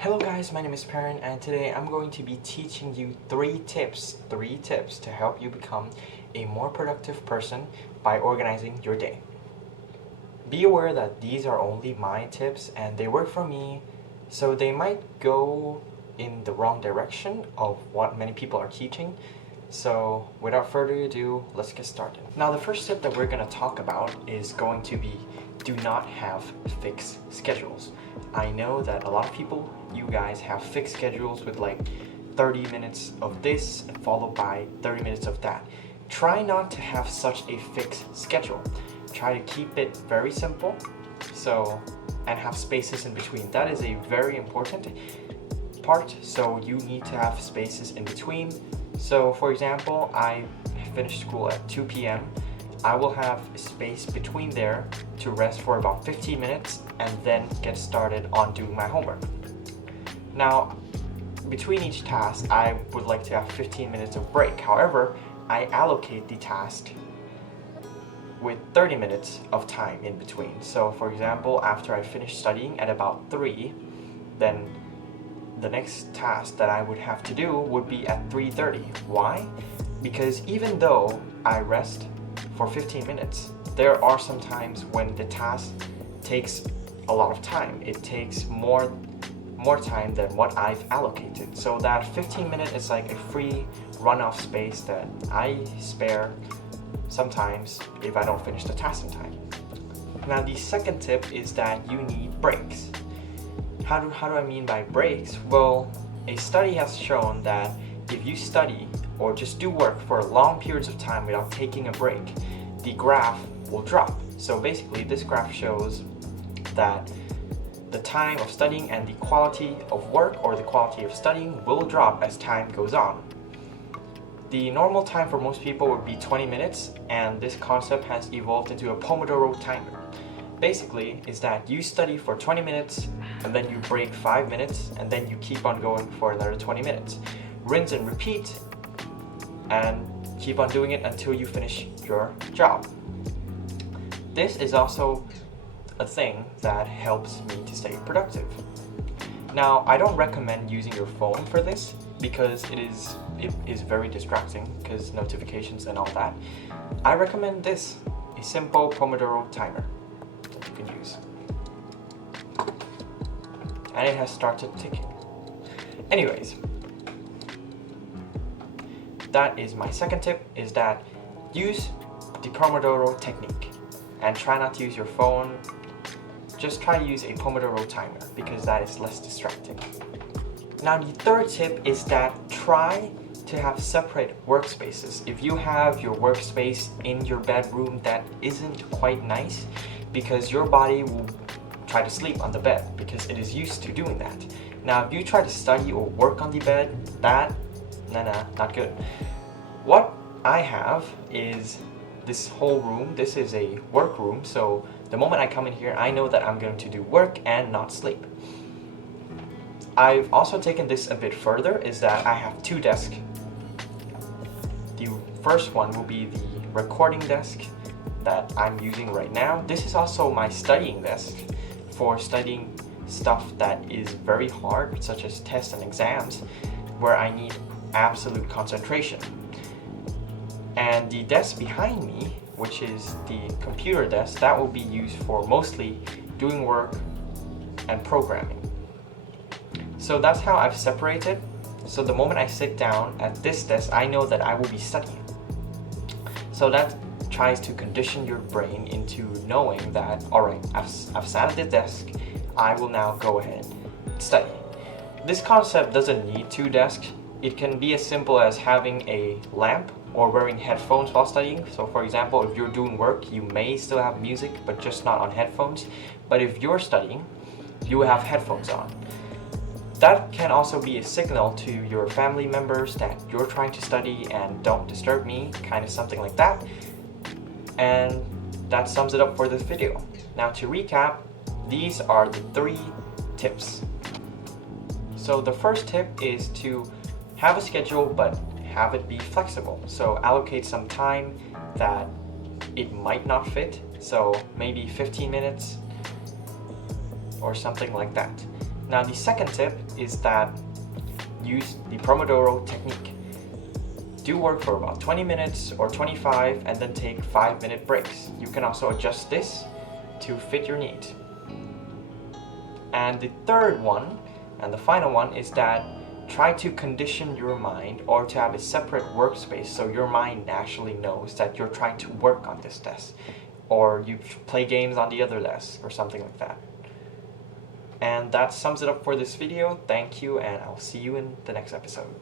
Hello guys, my name is Parin and today I'm going to be teaching you three tips to help you become a more productive person by organizing your day. Be aware that these are only my tips and they work for me, so they might go in the wrong direction of what many people are teaching. So without further ado, let's get started. Now the first tip that we're going to talk about is going to be do not have fixed schedules. I know that a lot of people, you guys have fixed schedules with like 30 minutes of this and followed by 30 minutes of that. Try not to have such a fixed schedule. Try to keep it very simple and have spaces in between. That is a very important part, so you need to have spaces in between. So for example, I finished school at 2 p.m. I will have space between there to rest for about 15 minutes and then get started on doing my homework. Now, between each task, I would like to have 15 minutes of break. However, I allocate the task with 30 minutes of time in between. So for example, after I finish studying at about 3, then the next task that I would have to do would be at 3:30. Why? Because even though I rest for 15 minutes, there are some times when the task takes a lot of time. It takes more time than what I've allocated. So that 15 minutes is like a free runoff space that I spare sometimes if I don't finish the task in time. Now the second tip is that you need breaks. How do I mean by breaks? Well, a study has shown that if you study or just do work for long periods of time without taking a break, the graph will drop. So basically this graph shows that the time of studying and the quality of work or the quality of studying will drop as time goes on. The normal time for most people would be 20 minutes, and this concept has evolved into a pomodoro timer. Basically is that you study for 20 minutes and then you break 5 minutes and then you keep on going for another 20 minutes. Rinse and repeat and keep on doing it until you finish your job. This is also a thing that helps me to stay productive. Now, I don't recommend using your phone for this because it is very distracting because notifications and all that. I recommend this, a simple pomodoro timer that you can use. And it has started ticking. Anyways, that is my second tip, is that use the pomodoro technique and try not to use your phone. Just try to use a pomodoro timer because that is less distracting. Now the third tip is that try to have separate workspaces. If you have your workspace in your bedroom, that isn't quite nice because your body will try to sleep on the bed because it is used to doing that. Now if you try to study or work on the bed, not good. What I have is this whole room. This is a work room, so the moment I come in here, I know that I'm going to do work and not sleep. I've also taken this a bit further, is that I have 2 desks. The first one will be the recording desk that I'm using right now. This is also my studying desk for studying stuff that is very hard, such as tests and exams, where I need absolute concentration. And the desk behind me, which is the computer desk, that will be used for mostly doing work and programming. So that's how I've separated. So the moment I sit down at this desk, I know that I will be studying. So that tries to condition your brain into knowing that, alright, I've sat at the desk, I will now go ahead and study. This concept doesn't need 2 desks. It can be as simple as having a lamp or wearing headphones while studying. So for example, if you're doing work, you may still have music, but just not on headphones. But if you're studying, you will have headphones on. That can also be a signal to your family members that you're trying to study and don't disturb me, kind of something like that. And that sums it up for this video. Now to recap, these are the 3 tips. So the first tip is to have a schedule but have it be flexible. So allocate some time that it might not fit. So maybe 15 minutes or something like that. Now the second tip is that use the pomodoro technique. Do work for about 20 minutes or 25 and then take 5-minute breaks. You can also adjust this to fit your need. And the third one, and the final one, is that try to condition your mind or to have a separate workspace so your mind actually knows that you're trying to work on this desk, or you play games on the other desk or something like that. And that sums it up for this video. Thank you, and I'll see you in the next episode.